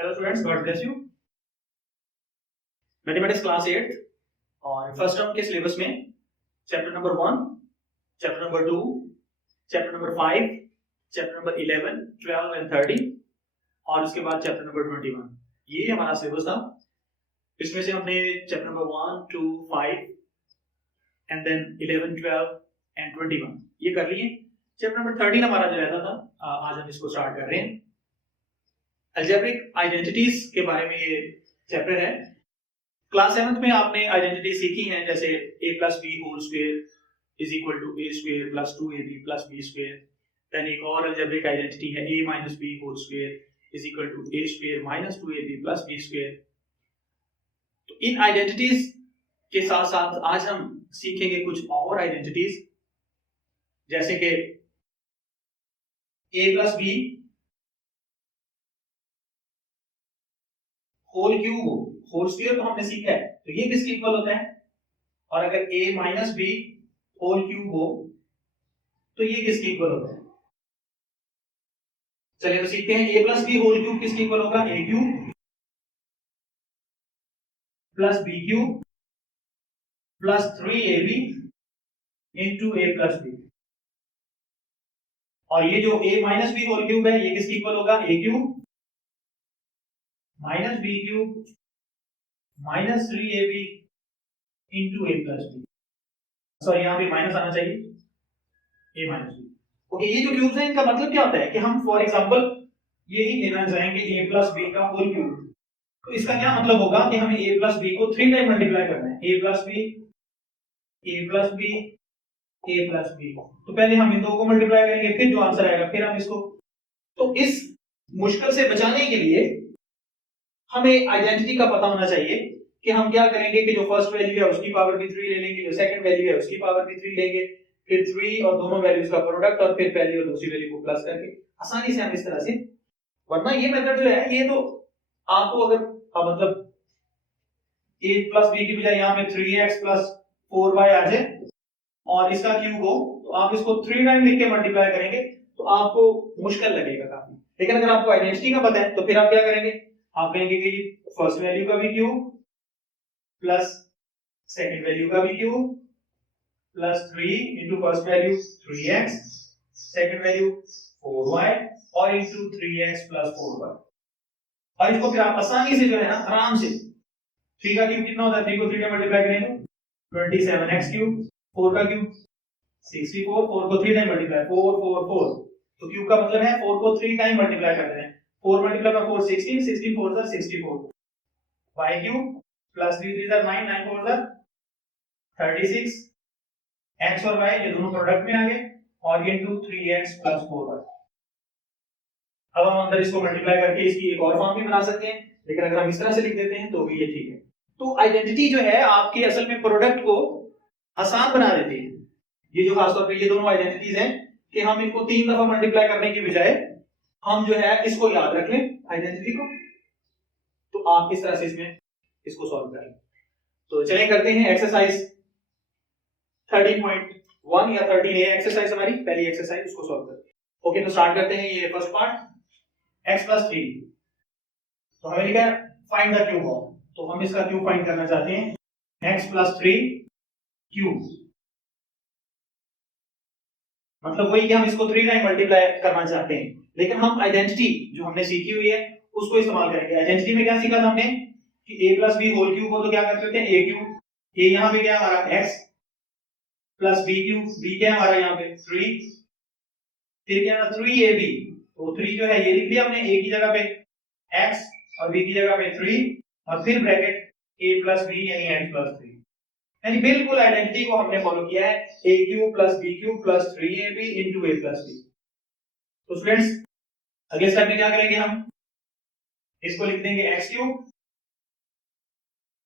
Hello students, God bless you. Mathematics class 8 और first term के syllabus में chapter number 1, chapter number 2, chapter number 5, chapter number 11, 12 and 13 और उसके बाद chapter number 21, ये हमारा सिलेबस था। इसमें से हमने chapter number 1, 2, 5 and then 11, 12 and 21 ये कर लिए। चैप्टर नंबर 13 हमारा जो रहता था, आज हम इसको स्टार्ट कर रहे हैं। अलजेब्रिक आइडेंटिटीज के बारे में ये चैप्टर है। क्लास 7th में आपने आइडेंटिटी सीखी हैं, जैसे a plus b whole square is equal to a square plus 2ab plus b square. Then एक और अलजेब्रिक आइडेंटिटी है a minus b whole square is equal to a square minus 2ab plus b square. तो इन identities के साथ साथ आज हम सीखेंगे कुछ और आइडेंटिटीज, जैसे कि a plus b whole cube हो, होल स्क्वायर तो हमने सीखा है, तो ये किसके इक्वल होता है। और अगर a minus b whole cube हो तो ये किसके इक्वल होता है। चलिए तो सीखते हैं। a plus b whole cube किसके इक्वल होगा, a cube plus b cube plus 3ab into a plus b. और ये जो a minus b whole cube है ये किसके इक्वल होगा, a cube minus b cube minus 3ab into a plus b. Sorry, यहाँ पे माइनस आना चाहिए, a माइनस बी। ओके, ये जो क्यूब्स हैं इनका मतलब क्या होता है कि हम फॉर एग्जांपल यही लेना चाहेंगे a प्लस बी का होल क्यूब, तो इसका क्या मतलब होगा कि हमें a प्लस बी को 3 टाइम मल्टीप्लाई करना है, a plus b a plus b a plus b. तो पहले हम इन दो को मल्टीप्लाई करेंगे, फिर जो आंसर आएगा फिर हम इसको। तो इस मुश्किल से बचाने के लिए हमें आइडेंटिटी का पता होना चाहिए कि हम क्या करेंगे कि जो फर्स्ट वैल्यू है उसकी पावर भी 3 ले लेंगे, जो सेकंड वैल्यू है उसकी पावर भी 3 लेंगे, फिर 3 और दोनों वैल्यूज का प्रोडक्ट और फिर पहली और दूसरी वैल्यू को प्लस करके आसानी से हम इस तरह से। वरना ये मेथड जो है ये तो आपको अगर मतलब a प्लस b की बजाय यहाँ पे 3x प्लस 4y आ जाए और इसका क्यूब हो तो आप इसको 3 टाइम लिख के मल्टीप्लाई करेंगे तो आपको मुश्किल लगेगा काफी। लेकिन अगर आपको आइडेंटिटी का पता है तो फिर आप क्या करेंगे, आप कहेंगे कि फर्स्ट वैल्यू का भी क्यूब प्लस सेकंड वैल्यू का भी cube plus 3 into first value 3x, second value 4y और इंटू 3x प्लस 4y। और इसको फिर आप आसानी से जो है ना आराम से 3 का क्यूब कितना होता है, 3 को 3 से मल्टीप्लाई करें तो 27x क्यूब, 4 का क्यूब 64, 4 को 3 टाइम मल्टीप्लाई 4 4 4, तो क्यूब का मतलब है 4 को 3 टाइम मल्टीप्लाई कर रहे हैं, 4 मल्टीप्लाई बाय 4 16, 16 4 जा 64, y क्यूब प्लस 3 3 जा 9, 9 4 जा 36, x और y ये दोनों प्रोडक्ट में आ गए और ये इनटू 3x प्लस 4y। अब हम अंदर इसको मल्टीप्लाई करके इसकी एक और फॉर्म भी बना सकते हैं, लेकिन अगर हम इस तरह से लिख देते हैं तो भी ये ठीक है। तो आइडेंटिटी जो है आपके असल में प्रोडक्ट को आसान बना देती है। ये जो खासतौर पे ये दोनों आइडेंटिटीज हैं कि हम इनको 3 दफा मल्टीप्लाई करने की बजाय हम जो है इसको याद रख लें आइडेंटिटी को, तो आप इस तरह से इसमें इसको सॉल्व करें। तो चलिए करते हैं एक्सरसाइज 13.1 या 13A एक्सरसाइज, हमारी पहली एक्सरसाइज, उसको सॉल्व करते हैं। ओके, तो स्टार्ट करते हैं। ये फर्स्ट पार्ट x प्लस 3, तो हमें लिखा है फाइंड द क्यूब ऑफ, तो हम इसका क्यूब फाइंड करना चाहते हैं x प्लस 3 क्यूब। मतलब वही कि हम इसको 3 टाइम मल्टीप्लाई करना चाहते हैं, लेकिन हम आइडेंटिटी जो हमने सीखी हुई है उसको इस्तेमाल करेंगे। आइडेंटिटी में क्या सीखा था हमने कि a plus b whole cube हो तो क्या करते थे, a क्यूब, a यहाँ पे क्या है हमारा x plus b cube, b क्या है हमारा यहाँ पे 3, फिर क्या है 3ab, तो 3 जो है ये लिख लिया हमने, a की जगह पे x और b की जगह पे 3 और फिर ब्रैकेट a प्लस b यानी x प्लस 3, यानी बिल्कुल आइडेंटिटी को हमने फॉलो किया है, a cube plus b cube plus 3ab into a plus b। तो स्टूडेंट्स अगले स्टेप में क्या करेंगे, हम इसको लिख देंगे x क्यूब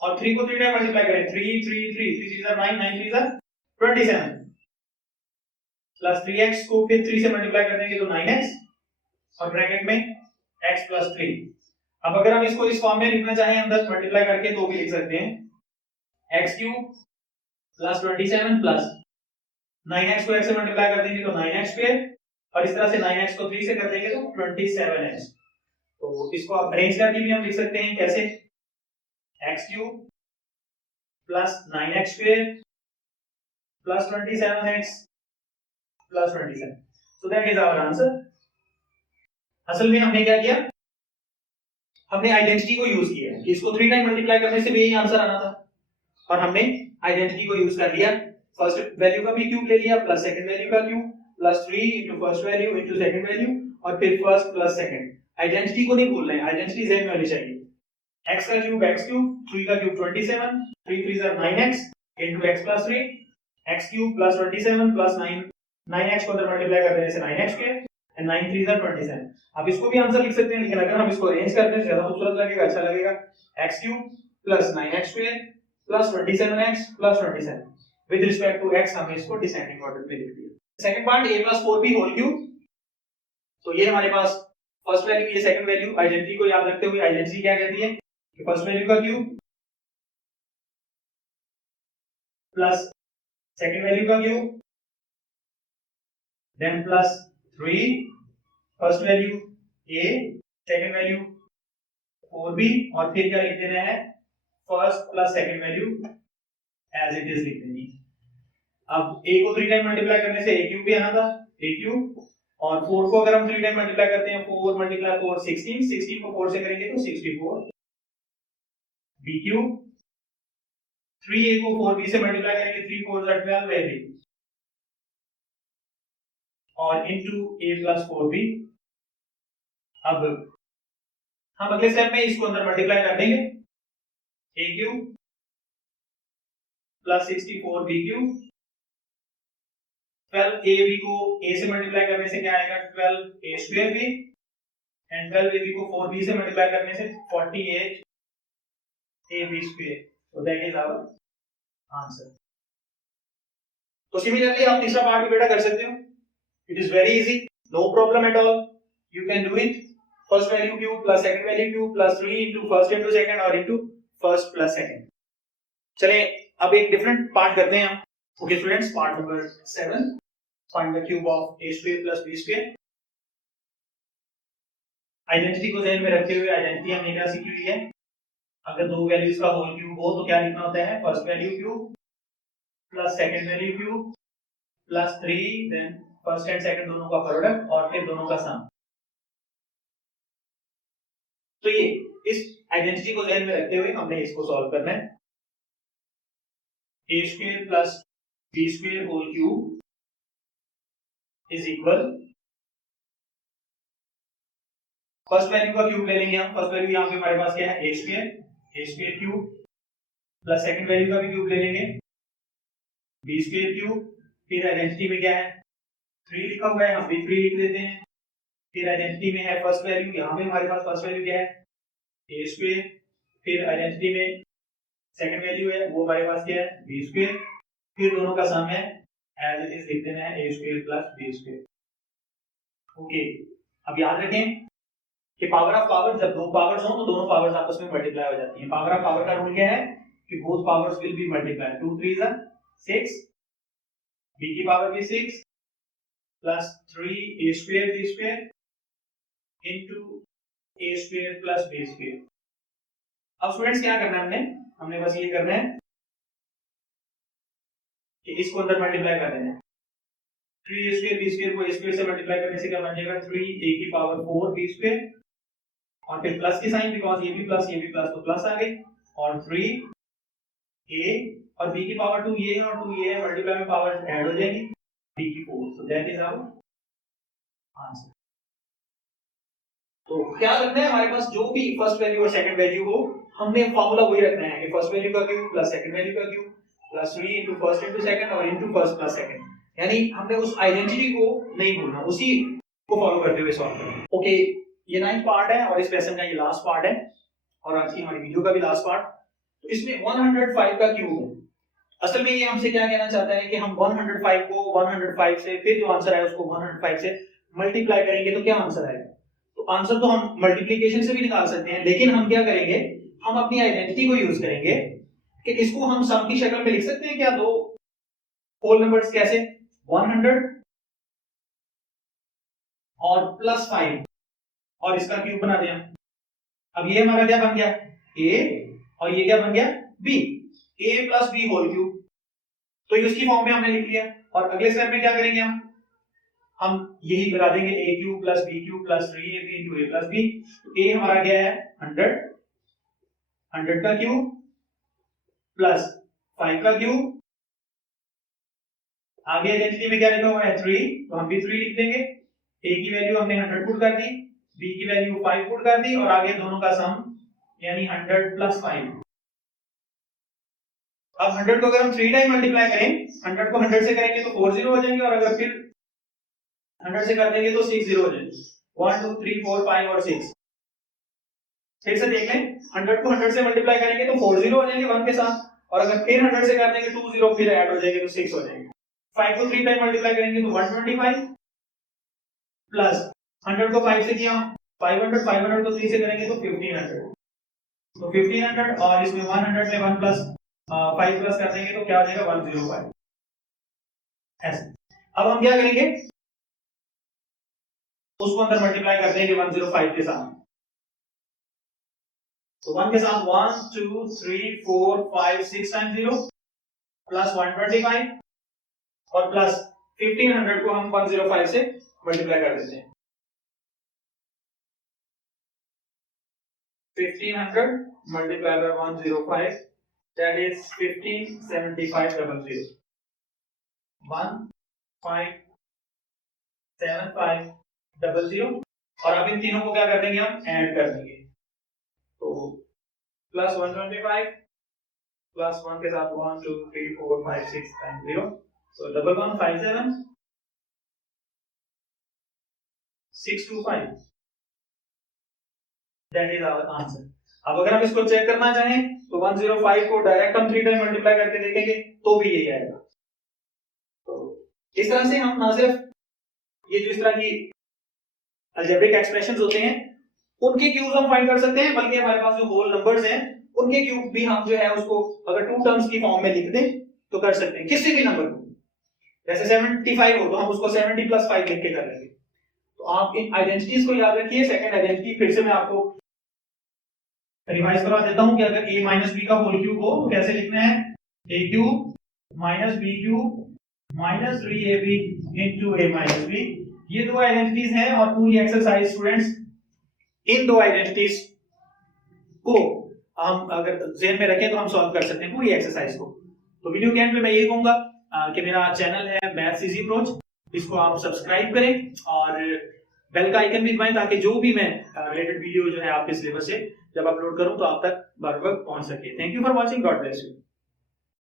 और 3 को 3 टाइम मल्टीप्लाई करें, 3 3 3 3 3 9 9 3 27 प्लस 3x को फिर 3 से मल्टीप्लाई कर देंगे तो 9x और ब्रैकेट में x प्लस 3। अब अगर हम इसको इस फॉर्म में लिखना चाहें अंदर मल्टीप्लाई करके तो भी लिख सकते हैं x cube plus 27 plus 9x को x से मल्टीप्लाई कर देंगे तो 9x स्क्वायर और इस तरह से 9x को 3 से कर देंगे तो 27x। तो इसको आप अरेंज करके भी हम लिख सकते हैं कैसे, x cube plus 9x square plus 27x plus 27। So that is our answer. असल में हमने क्या किया, हमने आइडेंटिटी को यूज किया है कि इसको 3 टाइम मल्टीप्लाई करने से भी यही आंसर आना था, और हमने आइडेंटिटी को यूज कर लिया। फर्स्ट वैल्यू का भी क्यूब ले लिया प्लस सेकंड वैल्यू का cube plus 3 into first value into second value और फिर फर्स्ट प्लस सेकंड। आइडेंटिटी को नहीं भूलना है, आइडेंटिटी ज़हन में होनी चाहिए। x का क्यूब x क्यूब, 3 का cube 27, 3 3 are 9x into x plus 3, x cube plus 27 plus 9, 9x को अंदर मल्टीप्लाई कर देने से 9x स्क्वायर एंड 9 3 are 27। आप इसको भी आंसर लिख सकते हैं, लेकिन अगर हम इसको अरेंज करते हैं ज्यादा खूबसूरत लगेगा, अच्छा लगेगा। x cube plus 9x square plus 27x plus 27। With respect to x हमने इसको डिसेंडिंग ऑर्डर में लिख दिया। Second part a plus 4b whole cube. तो ये हमारे पास फर्स्ट वैल्यू, ये सेकंड वैल्यू। आइडेंटिटी को याद रखते हुए आइडेंटिटी क्या कहती है कि फर्स्ट वैल्यू का क्यूब प्लस सेकंड वैल्यू का cube then plus 3 first value a second value 4b और फिर क्या लिख देना है, first plus second value as it is लिख देनी। अब a को 3 टाइम मल्टीप्लाई करने से a क्यूब भी आना था, a क्यूब, और 4 को अगर हम 3 टाइम मल्टीप्लाई करते हैं 4 मल्टीप्लाई 4 16, 16 को 4 से करेंगे तो 64 b क्यूब, 3a को 4b से मल्टीप्लाई करेंगे 3 4 12 ab और इनटू a प्लस 4b। अब हम अगले स्टेप में इसको अंदर मल्टीप्लाई कर देंगे, a cube plus 64 b cube, 12ab को a से मल्टीप्लाई करने से क्या आएगा 12a square b and 12ab को 4b से मल्टीप्लाई करने से 48 ab square. So that is our answer. तो सिमिलरली आप तीसरा पार्ट भी बेटा कर सकते हो। It is very easy, no problem at all, you can do it. First value cube plus second value cube plus 3 into first into second और into first plus second. चलिए अब एक डिफरेंट पार्ट करते हैं हम। Okay students, part number 7, find the cube of a square plus b square. Identity को ध्यान में रखते हुए आइडेंटिटी हमने क्या सीखी हुई है, अगर दो वैल्यूज का होल क्यूब हो तो क्या लिखना होता है, first value cube plus second value cube plus 3 then first and second दोनों का प्रोडक्ट और फिर दोनों का सम। तो ये इस आइडेंटिटी को ध्यान में रखते हुए हमने इसको सॉल्व करना है। a square plus b square whole cube is equal, first value का क्यूब ले लेंगे हम। फर्स्ट वैल्यू यहाँ पे हमारे पास क्या है, a square cube plus second value का भी क्यूब ले लेंगे b स्क्वायर क्यूब, फिर आइडेंटिटी में क्या है 3 लिखा हुआ है, हम भी 3 लिख देते हैं। फिर आइडेंटिटी में है फर्स्ट वैल्यू, यहाँ पे हमारे पास फर्स्ट वैल्यू क्या है a स्क्वायर, फिर आइडेंटिटी में सेकंड वैल्यू है वो हमारे पास क्या है b स्क्वायर, फिर दोनों का सम है एज इट इज लिख देना है a square plus b square. Okay, अब याद रखें कि पावर ऑफ पावर, जब दो पावर्स हो तो दोनों पावर्स आपस में मल्टीप्लाई हो जाती हैं। पावर ऑफ पावर का रूल क्या है कि both powers will be multiply, 2 3 are 6, b की पावर भी 6 plus 3 a square b square into a square plus b square. अब स्टूडेंट्स क्या करना है, हमने बस ये करना है कि इसको अंदर मल्टीप्लाई कर देना है। 3 a स्क्वायर b स्क्वायर को a स्क्वायर से मल्टीप्लाई करने से क्या बन जाएगा 3a की पावर 4 b स्क्वायर और फिर प्लस की साइन, बिकॉज़ ये भी प्लस तो प्लस आ गई और 3a और b की पावर 2 ये है और 2 ये है, मल्टीप्लाई में पावर ऐड हो जाएगी, b की 4। So that is our answer. तो क्या रखना है हमारे पास, जो भी फर्स्ट वैल्यू और सेकंड वैल्यू हो हमने फार्मूला वही रखना है कि फर्स्ट वैल्यू का क्यूब प्लस सेकंड वैल्यू का cube plus 3 into first into second और इनटू फर्स्ट प्लस सेकंड। यानी हमने उस आइडेंटिटी को नहीं भूलना, उसी को फॉलो करते हुए सॉल्व करना। ओके, ये 9th पार्ट है और इस लेसन का ये लास्ट पार्ट है और आज की हमारी वीडियो का भी लास्ट पार्ट। तो इसमें 105 का क्यूब है। असल में ये हमसे क्या कहना चाहता है कि हम 105 को 105 से फिर जो आंसर है उसको 105 से मल्टीप्लाई करेंगे तो क्या आंसर आएगा। तो आंसर तो हम मल्टीप्लिकेशन से भी निकाल सकते हैं, लेकिन हम क्या करेंगे, हम अपनी आइडेंटिटी को यूज करेंगे कि इसको हम सम की शक्ल में लिख सकते हैं क्या, दो होल नंबर्स कैसे, 100 और प्लस 5 और इसका क्यूब बना दिया। अब ये हमारा क्या बन गया, a, और ये क्या बन गया, b, a plus b whole cube. तो ये उसकी फॉर्म में हमने लिख लिया। और अगले स्टेप में क्या करेंगे, हम यही बता देंगे a cube plus b cube plus 3ab into a plus b। तो a हमारा क्या है 100 का क्यूब प्लस 5 का क्यूब, आगे आइडेंटिटी में क्या लिखा हुआ है 3, तो हम भी 3 लिख देंगे। a की वैल्यू हमने 100 पुट कर दी, b की वैल्यू 5 पुट कर दी, और आगे दोनों का सम यानी 100 प्लस 5। अब 100 को अगर हम 3 टाइम मल्टीप्लाई करें, 100 को 100 से करेंगे तो 4 जीरो हो जाएंगे, और अगर फिर 100 से कर देंगे तो 6 जीरो हो जाएंगे। 1 2 3 4 5 और 6। फिर से देख लें, 100 को 100 से मल्टीप्लाई करेंगे तो 4 जीरो हो जाएंगे 1 के साथ, और अगर फिर 100 से कर देंगे 2 जीरो फिर ऐड हो जाएंगे तो 6 हो जाएंगे। 5 को 3 टाइम मल्टीप्लाई करेंगे तो 125 प्लस 100 को 5 से किया 500, 500 को 3 से करेंगे तो 1500, तो 1500, और इसमें 100 में 1 प्लस 5 प्लस कर देंगे तो क्या आ जाएगा 105 ऐसे। अब हम क्या करेंगे, उसको अंदर मल्टीप्लाई कर देंगे 105 के साथ। तो 1 के साथ 1 2 3 4 5 6 टाइम्स 0 प्लस 125, और प्लस 1500 को हम 105 से मल्टीप्लाई कर देते हैं। 1500 multiplied by 105, that is 157500, 157500। और अब इन तीनों को क्या कर देंगे, हम ऐड कर देंगे। तो प्लस 125 प्लस 1 के साथ 1 2 3 4 5 6 times 0, so 1157 625, that is our answer। अब अगर हम इसको चेक करना चाहें तो 105 को डायरेक्ट हम 3 टाइम मल्टीप्लाई करके देखेंगे तो भी यही आएगा। तो इस तरह से हम ना सिर्फ ये जो इस तरह की अलजेब्रिक एक्सप्रेशंस होते हैं उनके क्यूब्स हम फाइंड कर सकते हैं, बल्कि हमारे पास जो होल नंबर्स हैं उनके क्यूब भी हम जो है उसको अगर 2 टर्म्स की फॉर्म में लिख दें तो कर सकते हैं, किसी भी नंबर को। जैसे 75 हो तो हम उसको 70 प्लस 5 लिख के कर लेंगे। तो आप इन आइडेंटिटीज को याद रखिए। सेकंड आइडेंटिटी फिर से मैं आपको रिवाइज करवा देता हूं कि अगर a माइनस b का होल क्यूब हो तो कैसे लिखना है, a cube minus b cube minus 3ab into a minus b। ये दो आइडेंटिटीज हैं, और पूरी एक्सरसाइज स्टूडेंट्स इन दो आइडेंटिटीज को हम अगर ज़हन में रखें तो हम सॉल्व कर सकते हैं पूरी एक्सरसाइज को। तो वीडियो के एंड में मैं यही कहूंगा कि मेरा चैनल है मैथ्स इजी अप्रोच, इसको आप सब्सक्राइब करें और बेल का आइकन भी दबाएं ताकि जो भी मैं रिलेटेड वीडियो जो है आपके सिलेबस से जब अपलोड करूं तो आप तक बराबर पहुंच सके। Thank you for watching, God bless you.